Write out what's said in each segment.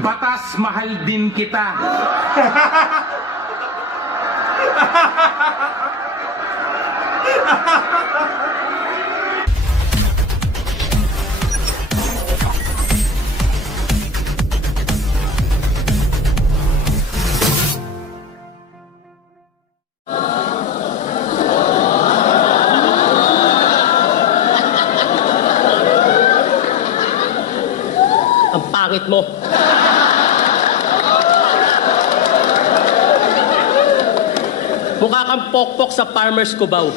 batas mahal din kita. Ang pangit mo. Mukha kang pokpok sa Farmers Cubao.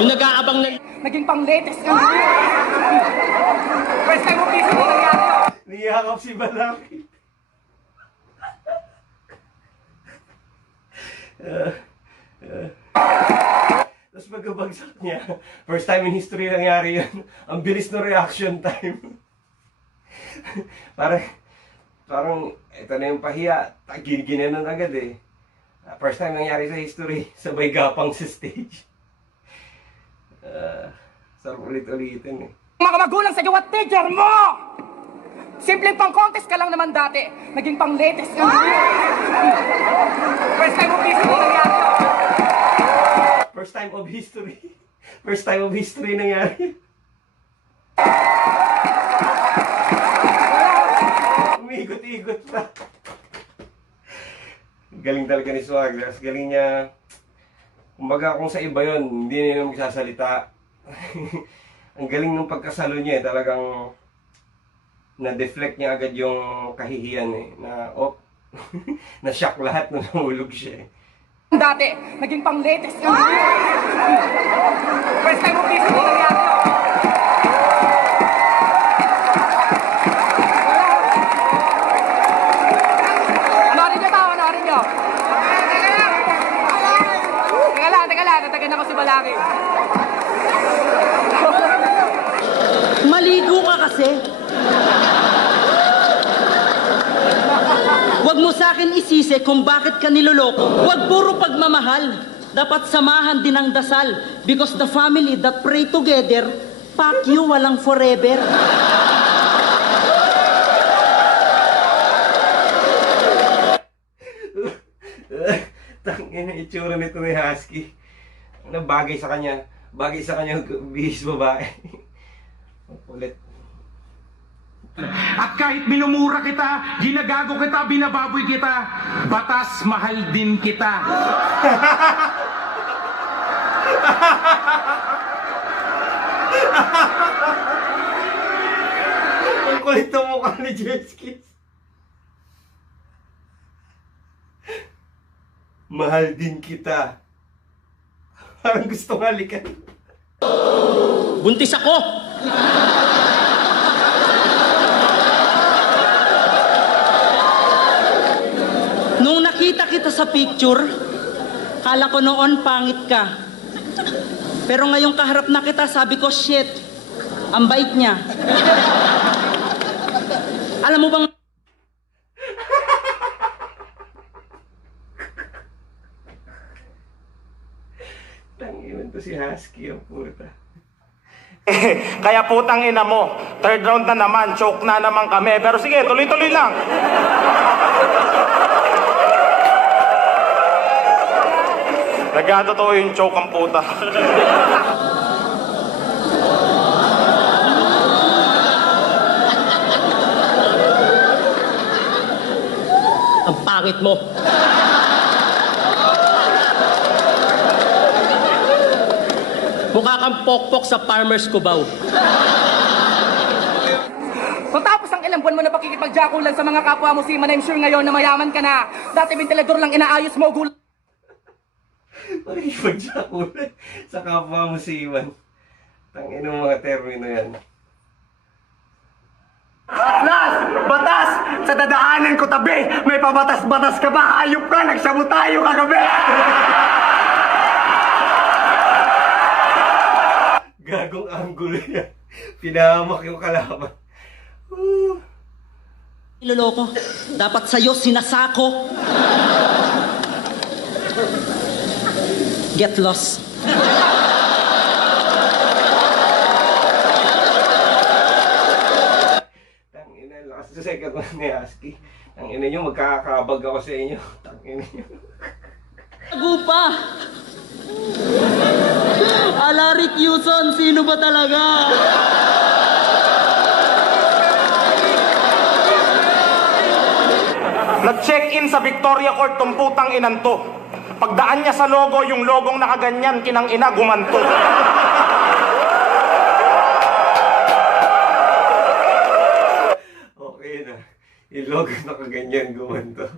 Yung nag-aabang ng... Naging pang-latest ka. First time mo piso mo nangyari. Niyakap si Balaki. Tapos pagkabagsak niya, first time in history nangyari yun. Ang bilis ng reaction time. parang ito na yung pahiya. Ginanon agad eh. First time nangyari sa history, sabay gapang sa stage. Sarap ulit-ulitin eh. Mga magulang sa at teacher mo! Simpleng pang-contest ka lang naman dati. Naging pang-latest ka. First time mo piso mo nangyari. First time of history. First time of history nangyari. Umiikot-ikot pa. Galing talaga ni Swagglers. Galing niya. Kumbaga kung sa iba yon, hindi nila magsasalita. Ang galing ng pagkasalo niya eh. Talagang na-deflect niya agad yung kahihiyan eh. Na-shock lahat nung nahulog siya eh. Dati, naging pang-latest ka. First time mo piso mo nangyari. Anorin niyo ba? Anorin niyo. Teka lang. Natagan ako si Balaki. Maligo ka kasi. Huwag mo sa akin isisi kung bakit ka niloloko. Huwag puro pagmamahal. Dapat samahan din ang dasal. Because the family that pray together, fuck you, walang forever. Tangina itsura nito ni Husky. Ano bagay sa kanya? Bagay sa kanya bihis babae. Ulit. At kahit minumura kita, ginagago kita, binababoy kita, batas mahal din kita. Ang kulit ng mukha ni Jetskis. Mahal din kita. Parang gusto nga likan. Buntis ako! Nung nakita kita sa picture, kala ko noon pangit ka. Pero ngayong kaharap na kita, sabi ko, shit, ang bait niya. Alam mo bang... Tanginan to si Husky, ang puta. Kaya putang ina mo, third round na naman, choke na naman kami. Pero sige, tuloy-tuloy lang. Nagkatotoo yung choke ang puta. Ang pangit mo. Mukha kang pokpok sa Farmers Cubao. Matapos ang ilang buwan mo na pakikipagjakulan sa mga kapwa mo seaman, I'm sure ngayon na mayaman ka na. Dati ventilador lang inaayos mo, gulat. Pakipagsakulan sa kapwa mo si Iwan. Tangina mga termino yan. Atlas! Batas! Sa dadaanan ko tabi! May pabatas-batas ka ba? Ayop ka! Nagsabo tayo kagabi! Gagong angulo yan. Pinahamak yung kalaban. Niloloko. Dapat sa'yo sinasako. Get lost. Lakas sa second one ni Husky. Ang ina nyo, magkakabag ako sa inyo. Ang ina nyo. Tago pa! Alaric Yuson, sino ba talaga? Nag-check-in sa Victoria Court tong putang inanto. Pagdaan niya sa logo, yung logong nakaganyan, kinang ina, gumanto. Okay na. Yung logo na kaganyan gumanto.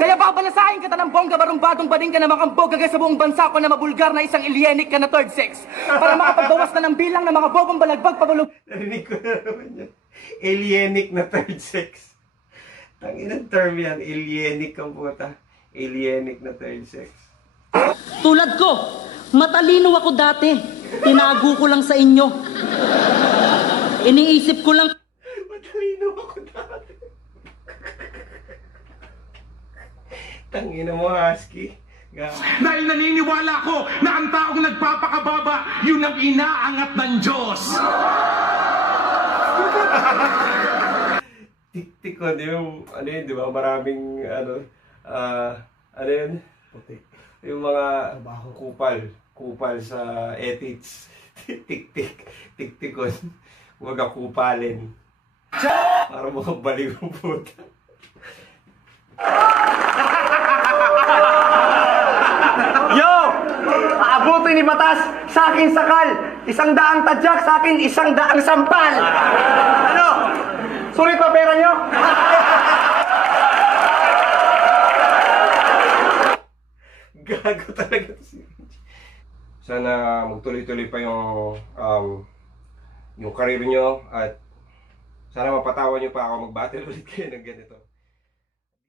Kaya babalasahin kita ng bongga barumbadong bading ka na makambog kagaya sa buong bansa ko na mabulgar na isang ilyenik ka na third sex. Para makapagbawas na ng bilang ng mga bobong balagbag pabulog. Narinig ko na naman yan. Alienic na third sex. Tanginang term yan. Alienic ang puta. Alienic na third sex. Tulad ko, matalino ako dati. Tinago ko lang sa inyo. Iniisip ko lang, Matalino ako dati. Tangina mo, Husky. Dahil naniniwala ko na ang taong nagpapakababa, yun ang inaangat ng Diyos. Tik-tikon yung, ano yun, di ba? Maraming, ano yun? Yung mga kupal sa ethics. Tik-tik, tik-tikon. Huwag kupalin. Para mga baliw ang puta. Yo! Aabutin ni Batas, sa akin sakal. 100 tadyak, sa akin 100 sampal. Ano? Sulit pa pera nyo? Gago talaga to si Sana magtuloy-tuloy pa yung career nyo at sana mapatawan nyo pa ako mag-battle ulit kayo ng ganito.